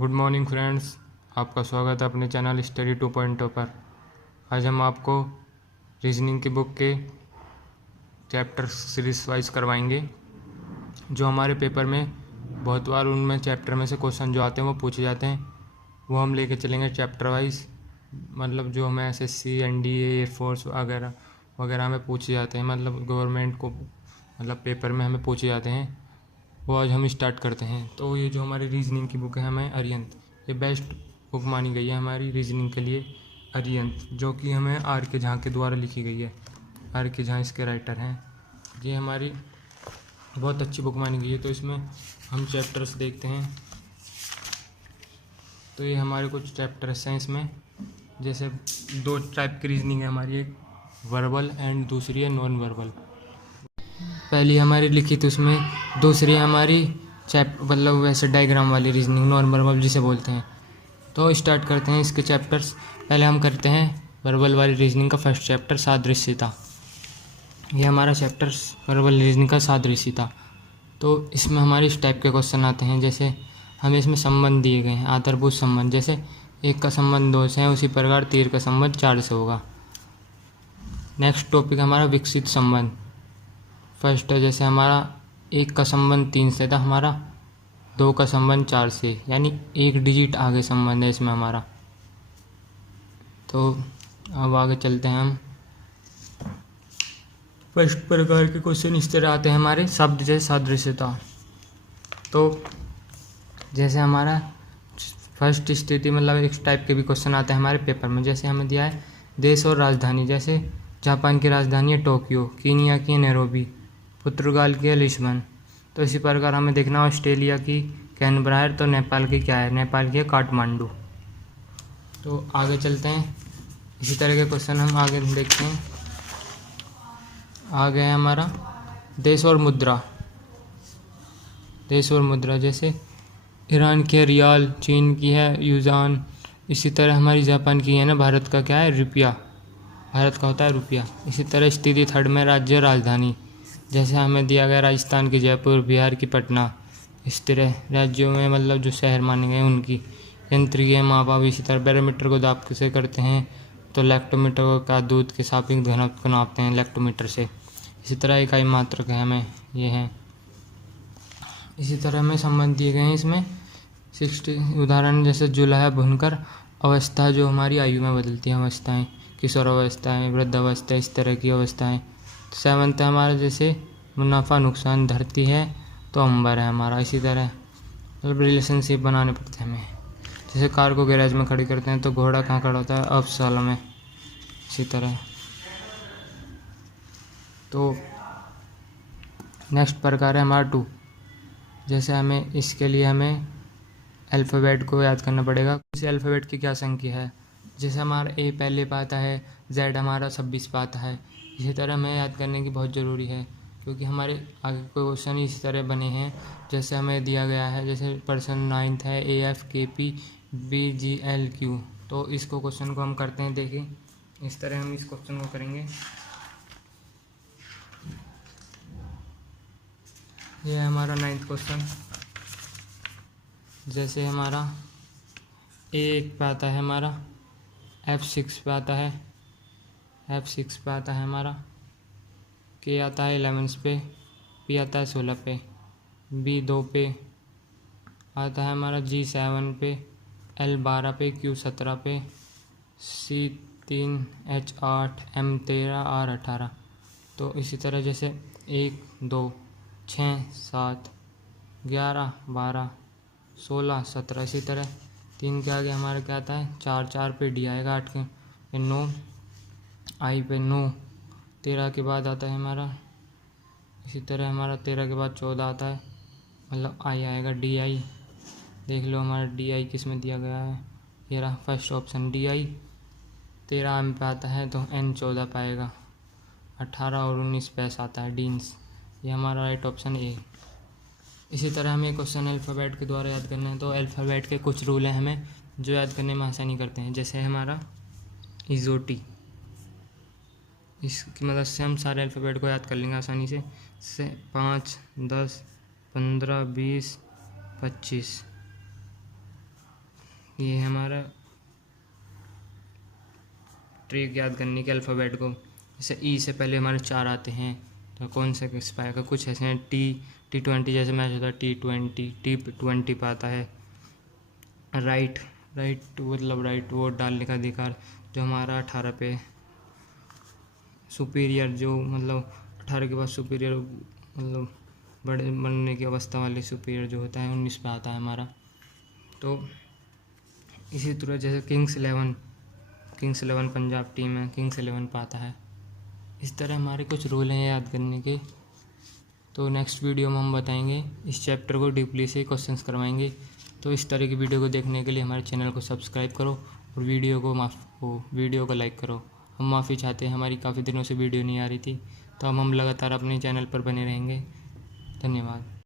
Good morning friends, आपका स्वागत है अपने चैनल स्टडी 2.0 पर। आज हम आपको रीजनिंग की बुक के चैप्टर सीरीज वाइज करवाएंगे जो हमारे पेपर में बहुत बार उनमें चैप्टर में से क्वेश्चन जो आते हैं वो पूछे जाते हैं, वो हम लेके चलेंगे चैप्टर वाइज। मतलब जो हमें एसएससी, एनडीए, एयरफोर्स वगैरह वगैरह में पूछे जाते हैं, मतलब गवर्नमेंट को मतलब पेपर में हमें पूछे जाते हैं, वो आज हम स्टार्ट करते हैं। तो ये जो हमारी रीजनिंग की बुक है हमें अरिहंत, ये बेस्ट बुक मानी गई है हमारी रीजनिंग के लिए। अरिहंत जो कि हमें आर के झा के द्वारा लिखी गई है, आर के झा इसके राइटर हैं। ये हमारी बहुत अच्छी बुक मानी गई है। तो इसमें हम चैप्टर्स देखते हैं। तो ये हमारे कुछ चैप्टर्स हैं इसमें, जैसे दो टाइप की रीजनिंग है हमारी, एक वर्बल एंड दूसरी है नॉन वर्बल। पहली हमारी लिखित उसमें, दूसरी हमारी मतलब वैसे डायग्राम वाली रीजनिंग, नॉन वर्बल जिसे बोलते हैं। तो स्टार्ट करते हैं इसके चैप्टर्स। पहले हम करते हैं वर्बल वाली रीजनिंग का फर्स्ट चैप्टर, सादृश्यता। ये हमारा चैप्टर वर्बल रीजनिंग का सादृश्यता। तो इसमें हमारे इस टाइप के क्वेश्चन आते हैं, जैसे हमें इसमें संबंध दिए गए हैं, आधारभूत संबंध। जैसे एक का संबंध 2 से है, उसी प्रकार 3 का संबंध 4 से होगा। नेक्स्ट टॉपिक हमारा विकसित संबंध। फर्स्ट है, जैसे हमारा 1 का संबंध 3 से था, हमारा 2 का संबंध 4 से, यानी 1 डिजिट आगे संबंध है इसमें हमारा। तो अब आगे चलते हैं हम। फर्स्ट प्रकार के क्वेश्चन इस तरह आते हैं हमारे, शब्द जैसे सादृश्यता। तो जैसे हमारा फर्स्ट स्थिति, मतलब इस टाइप के भी क्वेश्चन आते हैं हमारे पेपर में। जैसे हमें दिया है देश और राजधानी, जैसे जापान की राजधानी है टोक्यो, कीनिया की है नैरोबी, पुर्तगाल की है लिस्बन। तो इसी प्रकार हमें देखना ऑस्ट्रेलिया की कैनबरा है, तो नेपाल की क्या है, नेपाल की है काठमांडू। तो आगे चलते हैं, इसी तरह के क्वेश्चन हम आगे देखते हैं। आगे है हमारा देश और मुद्रा। देश और मुद्रा, जैसे ईरान की है रियाल, चीन की है युआन, इसी तरह हमारी जापान की है ना, भारत का क्या है रुपया, भारत का होता है रुपया। इसी तरह स्थिति थर्ड में राज्य राजधानी, जैसे हमें दिया गया राजस्थान की जयपुर, बिहार की पटना। इस तरह राज्यों में मतलब जो शहर माने गए उनकी। यंत्रीय मापा, इसी तरह बैरोमीटर को दाब से करते हैं, तो लैक्टोमीटर का दूध के सापेक्ष घनत्व को नापते हैं लैक्टोमीटर से। इसी तरह इकाई मात्रक है हमें ये है। इसी तरह हमें संबंध दिए गए हैं इसमें 60 उदाहरण, जैसे जुलाहा भुनकर अवस्था, जो हमारी आयु में बदलती हैं अवस्थाएं, किशोर अवस्थाएं, वृद्ध अवस्था, इस तरह की अवस्थाएं। तो 7 है हमारा, जैसे मुनाफा नुकसान, धरती है तो अंबर है हमारा। इसी तरह मतलब रिलेशनशिप बनाने पड़ते हैं हमें, जैसे कार को गैराज में खड़ी करते हैं तो घोड़ा कहाँ खड़ा होता है, अवशाला में। इसी तरह तो नेक्स्ट प्रकार है हमारा 2, जैसे हमें इसके लिए हमें अल्फ़ाबेट को याद करना पड़ेगा। इस अल्फ़ाबेट की क्या संख्या है, जैसे हमारा ए पहले पे आता है, जेड हमारा 26 पे आता है। इसी तरह हमें याद करने की बहुत ज़रूरी है, क्योंकि हमारे आगे कोई क्वेश्चन इसी तरह बने हैं। जैसे हमें दिया गया है, जैसे पर्सन 9th है, AFKP BGLQ। तो इसको क्वेश्चन को हम करते हैं, देखिए इस तरह हम इस क्वेश्चन को करेंगे। यह है हमारा 9th क्वेश्चन। जैसे हमारा A1 पे आता है, हमारा F6 पे आता है, F6 पे आता है हमारा, K आता है 11 पे, P आता है 16 पे, B 2 पे आता है हमारा, G 7 पे, L 12 पे, Q 17 पे, C 3, H 8, M 13, R 18। तो इसी तरह जैसे 1 2 6 7 11 12 16 17, इसी तरह 3 के आगे हमारा क्या आता है, 4 4 पे डी आएगा, 8 के 9, आई पे 9, 13 के बाद आता है हमारा, इसी तरह हमारा 13 के बाद 14 आता है, मतलब आई आएगा, डी आई। देख लो हमारा डी आई किस में दिया गया है, ये रहा first option D I. 13 M पे आता है तो एन 14 पे आएगा, 18 और 19 पे आता है डीन्स। ये हमारा राइट ऑप्शन ए। इसी तरह हमें क्वेश्चन अल्फ़ाबेट के द्वारा याद करना है। तो अल्फ़ाबेट के कुछ रूल हैं हमें जो याद करने में आसानी करते हैं, जैसे हमारा इजोटी, इसकी मदद से हम सारे अल्फ़ाबेट को याद कर लेंगे आसानी से। 5 10 15 20 25। ये है हमारा ट्रिक याद करने के अल्फ़ाबेट को। जैसे ई से पहले हमारे 4 आते हैं, तो कौन सा किस पाएगा? कुछ ऐसे हैं T20 जैसे मैच होता है T20 पे आता है। राइट मतलब राइट वोट डालने का अधिकार, जो हमारा 18 पे। सुपीरियर, जो मतलब 18 के बाद सुपीरियर मतलब बड़े बनने की अवस्था वाले सुपीरियर जो होता है 19 पे आता है हमारा। तो इसी तरह जैसे किंग्स 11 पंजाब टीम है, किंग्स 11 पे आता है। इस तरह हमारे कुछ रूल हैं याद करने के। तो नेक्स्ट वीडियो में हम बताएंगे, इस चैप्टर को डीपली से क्वेश्चंस करवाएंगे। तो इस तरह की वीडियो को देखने के लिए हमारे चैनल को सब्सक्राइब करो और वीडियो को लाइक करो। हम माफ़ी चाहते हैं, हमारी काफ़ी दिनों से वीडियो नहीं आ रही थी, तो हम लगातार अपने चैनल पर बने रहेंगे। धन्यवाद।